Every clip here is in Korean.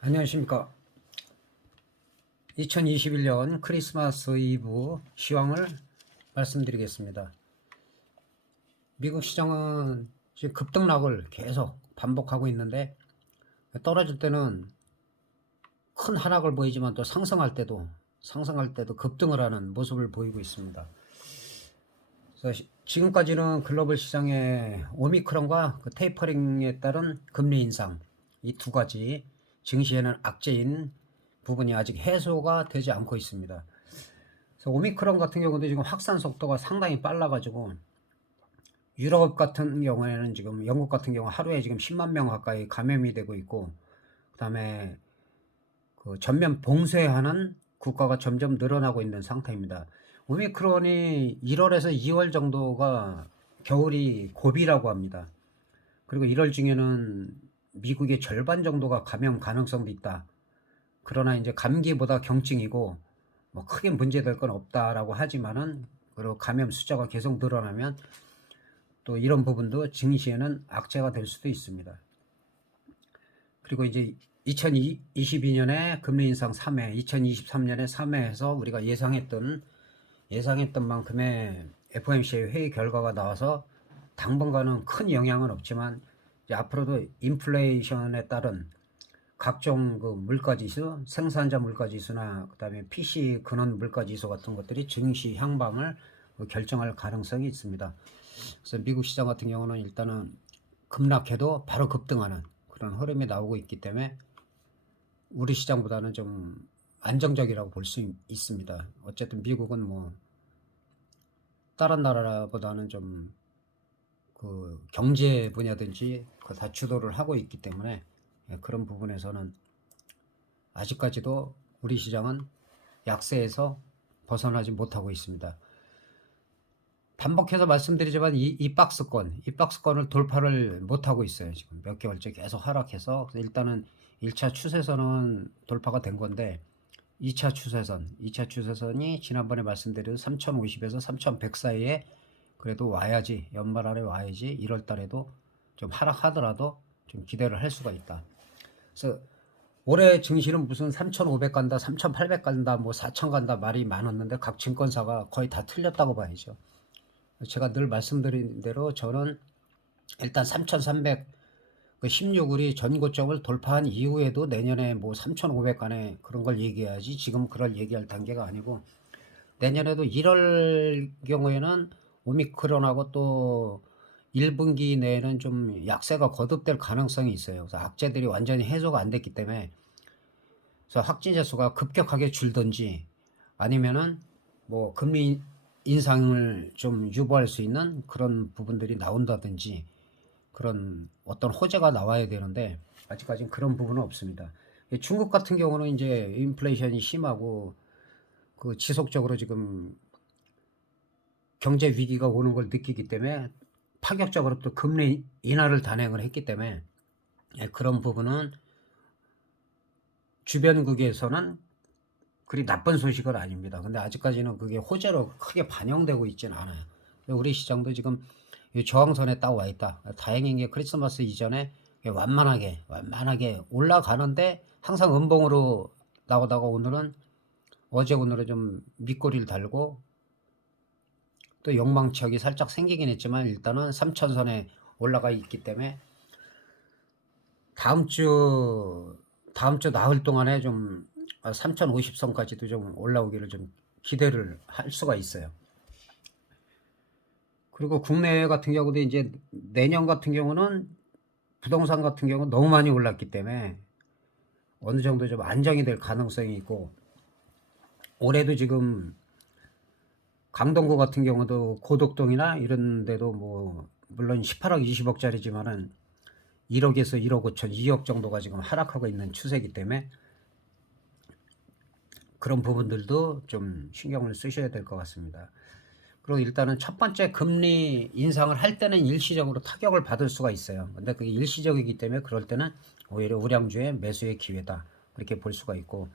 안녕하십니까. 2021년 크리스마스 이브 시황을 말씀드리겠습니다. 미국 시장은 지금 급등락을 계속 반복하고 있는데, 떨어질 때는 큰 하락을 보이지만 또 상승할 때도 급등을 하는 모습을 보이고 있습니다. 그래서 지금까지는 글로벌 시장의 오미크론과 그 테이퍼링에 따른 금리 인상, 이 두 가지 증시에는 악재인 부분이 아직 해소가 되지 않고 있습니다. 그래서 오미크론 같은 경우도 지금 확산 속도가 상당히 빨라가지고, 유럽 같은 경우에는 지금 영국 같은 경우 하루에 지금 10만 명 가까이 감염이 되고 있고, 그 다음에 그 전면 봉쇄하는 국가가 점점 늘어나고 있는 상태입니다. 오미크론이 1월에서 2월 정도가 겨울이 고비라고 합니다. 그리고 1월 중에는 미국의 절반 정도가 감염 가능성도 있다. 그러나 이제 감기보다 경증이고 뭐 크게 문제될 건 없다라고 하지만은, 그리고 감염 숫자가 계속 늘어나면 또 이런 부분도 증시에는 악재가 될 수도 있습니다. 그리고 이제 2022년에 금리 인상 3회, 2023년에 3회에서 우리가 예상했던 만큼의 FOMC의 회의 결과가 나와서 당분간은 큰 영향은 없지만, 이제 앞으로도 인플레이션에 따른 각종 그 물가지수, 생산자 물가지수나 그다음에 PC 근원 물가지수 같은 것들이 증시 향방을 결정할 가능성이 있습니다. 그래서 미국 시장 같은 경우는 일단은 급락해도 바로 급등하는 그런 흐름이 나오고 있기 때문에 우리 시장보다는 좀 안정적이라고 볼 수 있습니다. 어쨌든 미국은 뭐 다른 나라보다는 좀 그 경제 분야든지 다 주도를 하고 있기 때문에, 그런 부분에서는 아직까지도 우리 시장은 약세에서 벗어나지 못하고 있습니다. 반복해서 말씀드리지만 이 박스권을 돌파를 못하고 있어요. 지금 몇 개월째 계속 하락해서, 일단은 1차 추세선은 돌파가 된 건데, 2차 추세선이 지난번에 말씀드린 3050에서 3100 사이에 그래도 와야지, 연말 안에 와야지 1월 달에도 좀 하락하더라도 좀 기대를 할 수가 있다. 그래서 올해 증시는 무슨 3500 간다, 3800 간다, 뭐 4000 간다 말이 많았는데 각 증권사가 거의 다 틀렸다고 봐야죠. 제가 늘 말씀드린 대로 저는 일단 3300 16일이 전고점을 돌파한 이후에도 내년에 뭐 3500 간에 그런 걸 얘기해야지, 지금 그럴 얘기할 단계가 아니고, 내년에도 1월 경우에는 오미크론하고 또 1분기 내에는 좀 약세가 거듭될 가능성이 있어요. 그래서 악재들이 완전히 해소가 안 됐기 때문에, 그래서 확진자 수가 급격하게 줄든지 아니면은 뭐 금리 인상을 좀 유보할 수 있는 그런 부분들이 나온다든지, 그런 어떤 호재가 나와야 되는데 아직까지는 그런 부분은 없습니다. 중국 같은 경우는 이제 인플레이션이 심하고 그 지속적으로 지금 경제 위기가 오는 걸 느끼기 때문에 파격적으로 또 금리 인하를 단행을 했기 때문에, 그런 부분은 주변국에서는 그리 나쁜 소식은 아닙니다. 근데 아직까지는 그게 호재로 크게 반영되고 있지는 않아요. 우리 시장도 지금 이 저항선에 딱 와 있다. 다행인 게 크리스마스 이전에 완만하게 올라가는데 항상 음봉으로 나오다가 오늘은 좀 밑꼬리를 달고 또 욕망치역이 살짝 생기긴 했지만, 일단은 3천선에 올라가 있기 때문에 다음 주 나흘 동안에 좀 3050선까지도 좀 올라오기를 좀 기대를 할 수가 있어요. 그리고 국내 같은 경우도 이제 내년 같은 경우는 부동산 같은 경우 너무 많이 올랐기 때문에 어느 정도 좀 안정이 될 가능성이 있고, 올해도 지금 강동구 같은 경우도 고덕동이나 이런 데도 뭐 물론 18억 20억짜리지만은 1억에서 1억 5천 2억 정도가 지금 하락하고 있는 추세이기 때문에 그런 부분들도 좀 신경을 쓰셔야 될 것 같습니다. 그리고 일단은 첫 번째 금리 인상을 할 때는 일시적으로 타격을 받을 수가 있어요. 근데 그게 일시적이기 때문에 그럴 때는 오히려 우량주의 매수의 기회다, 그렇게 볼 수가 있고,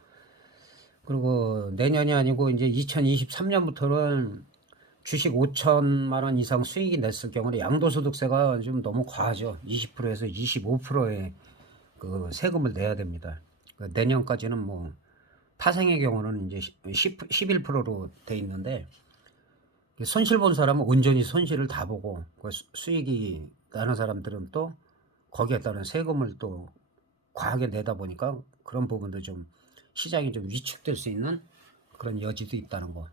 그리고 내년이 아니고 이제 2023년부터는 주식 5천만 원 이상 수익이 냈을 경우는 양도소득세가 좀 너무 과하죠. 20%에서 25%의 그 세금을 내야 됩니다. 내년까지는 뭐 파생의 경우는 이제 11%로 돼 있는데, 손실 본 사람은 온전히 손실을 다 보고 그 수익이 나는 사람들은 또 거기에 따른 세금을 또 과하게 내다 보니까 그런 부분도 좀 시장이 좀 위축될 수 있는 그런 여지도 있다는 거.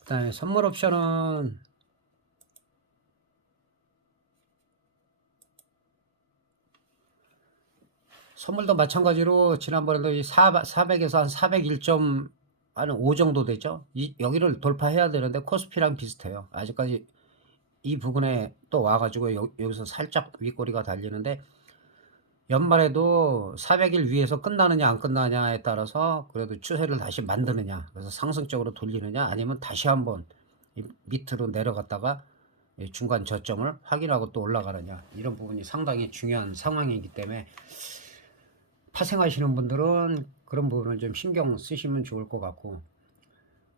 그다음에 선물 옵션은 선물도 마찬가지로 지난번에도 이 400에서 한 401.5 정도 되죠. 여기를 돌파해야 되는데 코스피랑 비슷해요. 아직까지 이 부분에 또 와가지고 여기서 살짝 윗꼬리가 달리는데, 연말에도 400일 위에서 끝나느냐 안 끝나냐에 따라서 그래도 추세를 다시 만드느냐, 그래서 상승적으로 돌리느냐, 아니면 다시 한번 밑으로 내려갔다가 중간 저점을 확인하고 또 올라가느냐, 이런 부분이 상당히 중요한 상황이기 때문에 파생하시는 분들은 그런 부분을 좀 신경 쓰시면 좋을 것 같고,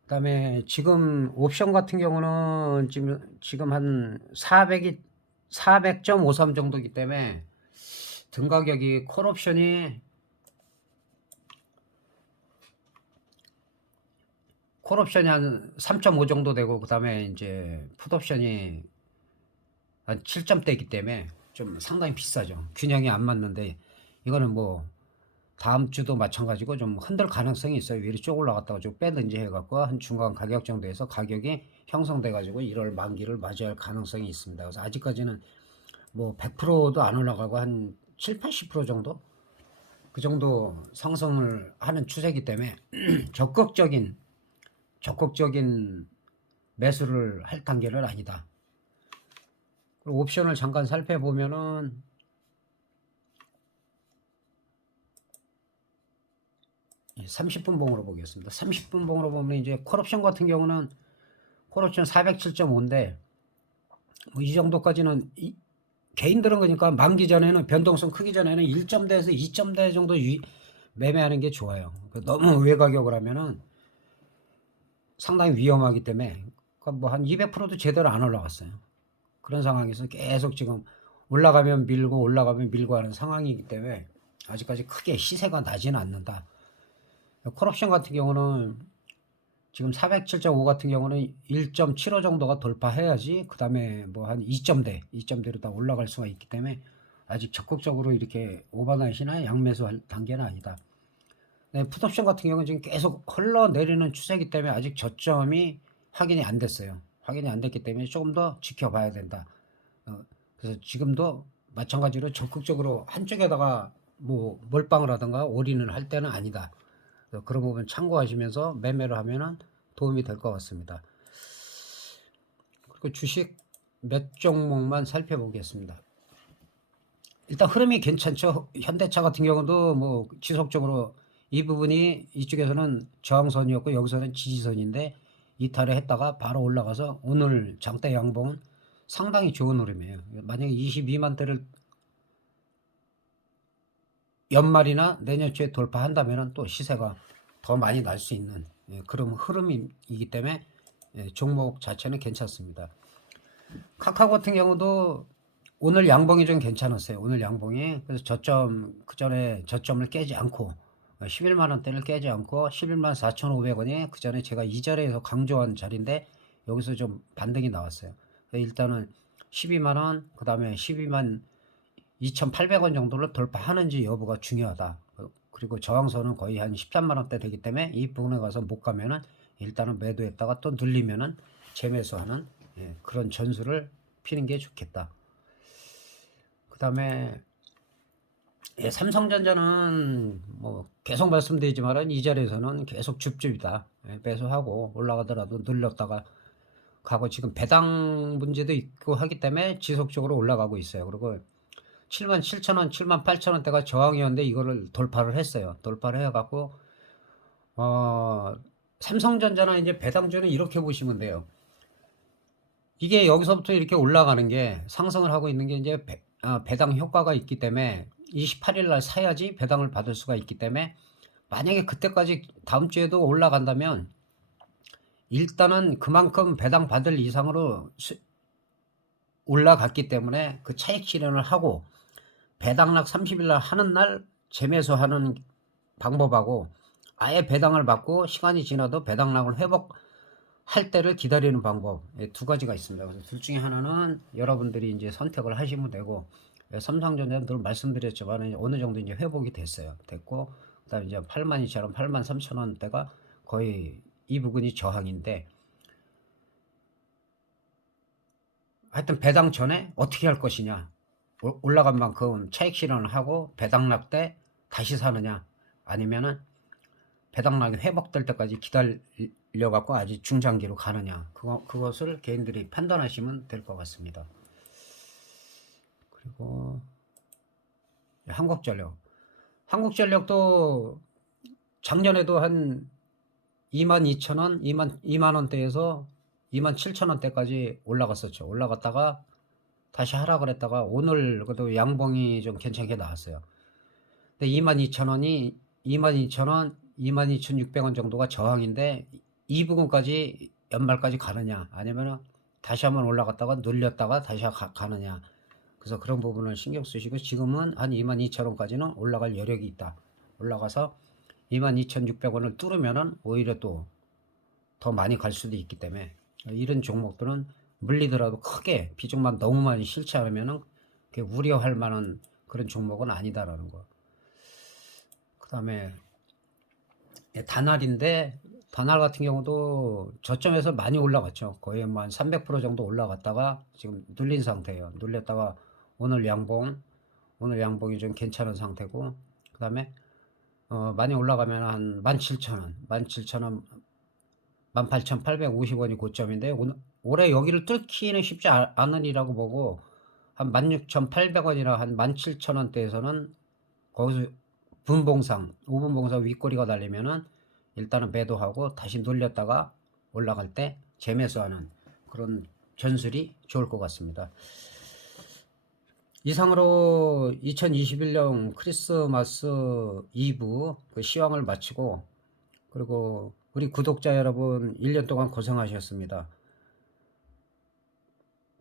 그 다음에 지금 옵션 같은 경우는 지금 한 400.53 정도이기 때문에 등 가격이 콜옵션이 한 3.5 정도 되고, 그 다음에 이제 풋옵션이 한 7점대이기 때문에 좀 상당히 비싸죠. 균형이 안 맞는데, 이거는 뭐 다음 주도 마찬가지고 좀 흔들 가능성이 있어요. 위로 쭉 올라갔다가 쭉 빼든지 해갖고 한 중간 가격 정도에서 가격이 형성돼가지고 1월 만기를 맞이할 가능성이 있습니다. 그래서 아직까지는 뭐 100%도 안 올라가고 한 7, 80% 정도? 그 정도 상승을 하는 추세이기 때문에 적극적인 매수를 할 단계는 아니다. 그리고 옵션을 잠깐 살펴보면은 30분 봉으로 보겠습니다. 30분 봉으로 보면 이제 콜옵션 같은 경우는 콜옵션 407.5인데 뭐 이 정도까지는 개인들은 그러니까 만기 전에는 변동성 크기 전에는 1점대에서 2점대 정도 매매하는 게 좋아요. 너무 외가격을 하면은 상당히 위험하기 때문에 그러니까 뭐 한 200%도 제대로 안 올라갔어요. 그런 상황에서 계속 지금 올라가면 밀고 하는 상황이기 때문에 아직까지 크게 시세가 나지는 않는다. 콜옵션 같은 경우는 지금 407.5 같은 경우는 1.75 정도가 돌파해야지 그 다음에 뭐 한 2점대로 다 올라갈 수가 있기 때문에 아직 적극적으로 이렇게 오버나잇이나 양매수 할 단계는 아니다. 네, 풋옵션 같은 경우는 지금 계속 흘러내리는 추세이기 때문에 아직 저점이 확인이 안 됐어요. 확인이 안 됐기 때문에 조금 더 지켜봐야 된다. 그래서 지금도 마찬가지로 적극적으로 한쪽에다가 뭐 몰빵을 하든가 올인을 할 때는 아니다. 그런 부분 참고하시면서 매매를 하면은 도움이 될 것 같습니다. 그리고 주식 몇 종목만 살펴보겠습니다. 일단 흐름이 괜찮죠. 현대차 같은 경우도 뭐 지속적으로 이 부분이 이쪽에서는 저항선이었고 여기서는 지지선인데 이탈을 했다가 바로 올라가서 오늘 장대 양봉은 상당히 좋은 흐름이에요. 만약에 22만 대를 연말이나 내년 초에 돌파한다면 또 시세가 더 많이 날 수 있는 그런 흐름이기 때문에 종목 자체는 괜찮습니다. 카카오 같은 경우도 오늘 양봉이 좀 괜찮았어요. 오늘 양봉이. 그래서 그 전에 저점을 깨지 않고 11만 원대를 깨지 않고 11만 4,500원이 그 전에 제가 이 자리에서 강조한 자리인데 여기서 좀 반등이 나왔어요. 일단은 12만 원, 그 다음에 12만 2,800원 정도를 돌파하는지 여부가 중요하다. 그리고 저항선은 거의 한 13만 원대 되기 때문에 이 부분에 가서 못 가면은 일단은 매도했다가 또 눌리면은 재매수하는 그런 전술을 피는 게 좋겠다. 그 다음에 삼성전자는 뭐 계속 말씀드리지만 이 자리에서는 계속 줍줍이다. 매수하고 올라가더라도 눌렸다가 가고 지금 배당 문제도 있고 하기 때문에 지속적으로 올라가고 있어요. 그리고 77,000원, 78,000원대가 저항이었는데 이거를 돌파를 했어요. 돌파를 해갖고 삼성전자나 이제 배당주는 이렇게 보시면 돼요. 이게 여기서부터 이렇게 올라가는 게 상승을 하고 있는 게 이제 배당 효과가 있기 때문에 28일 날 사야지 배당을 받을 수가 있기 때문에 만약에 그때까지 다음 주에도 올라간다면 일단은 그만큼 배당 받을 이상으로 올라갔기 때문에 그 차익 실현을 하고 배당락 30일 날 하는 날 재매수하는 방법하고 아예 배당을 받고 시간이 지나도 배당락을 회복할 때를 기다리는 방법, 두 가지가 있습니다. 그래서 둘 중에 하나는 여러분들이 이제 선택을 하시면 되고, 삼성전자는 늘 말씀드렸지만 어느 정도 이제 회복이 됐고, 그다음에 이제 82,000원, 83,000원대가 거의 이 부분이 저항인데, 하여튼 배당 전에 어떻게 할 것이냐, 올라간 만큼 차익 실현을 하고 배당락 때 다시 사느냐, 아니면은 배당락이 회복될 때까지 기다려 갖고 아직 중장기로 가느냐, 그것을 개인들이 판단하시면 될 것 같습니다. 그리고 한국전력도 작년에도 한 22,000원, 2만원대에서 27,000원대까지 올라갔었죠. 올라갔다가 다시 하락을 했다가 오늘 그래도 양봉이 좀 괜찮게 나왔어요. 근데 22,000원이 22,000원, 22,600원 정도가 저항인데 이 부분까지 연말까지 가느냐, 아니면 다시 한번 올라갔다가 눌렸다가 다시 가느냐. 그래서 그런 부분을 신경 쓰시고, 지금은 한 22,000원까지는 올라갈 여력이 있다. 올라가서 22,600원을 뚫으면은 오히려 또 더 많이 갈 수도 있기 때문에, 이런 종목들은 물리더라도 크게 비중만 너무 많이 싫지 않으면은 우려할 만한 그런 종목은 아니다라는 거. 그 다음에 단알인데, 단알 같은 경우도 저점에서 많이 올라갔죠. 거의 한 300% 정도 올라갔다가 지금 눌린 상태예요. 눌렸다가 오늘 양봉이 좀 괜찮은 상태고, 그 다음에 많이 올라가면 한 17,000원, 18,850원이 고점인데, 올해 여기를 뚫기는 쉽지 않으리라고 보고, 한 16,800원이나 한 17,000원대에서는 거기서 분봉상, 5분봉상 윗꼬리가 달리면은 일단은 매도하고 다시 눌렸다가 올라갈 때 재매수하는 그런 전술이 좋을 것 같습니다. 이상으로 2021년 크리스마스 이브 시황을 마치고, 그리고 우리 구독자 여러분 1년 동안 고생하셨습니다.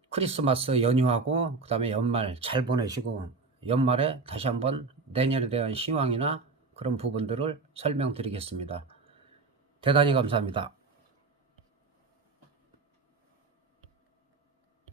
크리스마스 연휴하고 그 다음에 연말 잘 보내시고, 연말에 다시 한번 내년에 대한 시황이나 그런 부분들을 설명드리겠습니다. 대단히 감사합니다.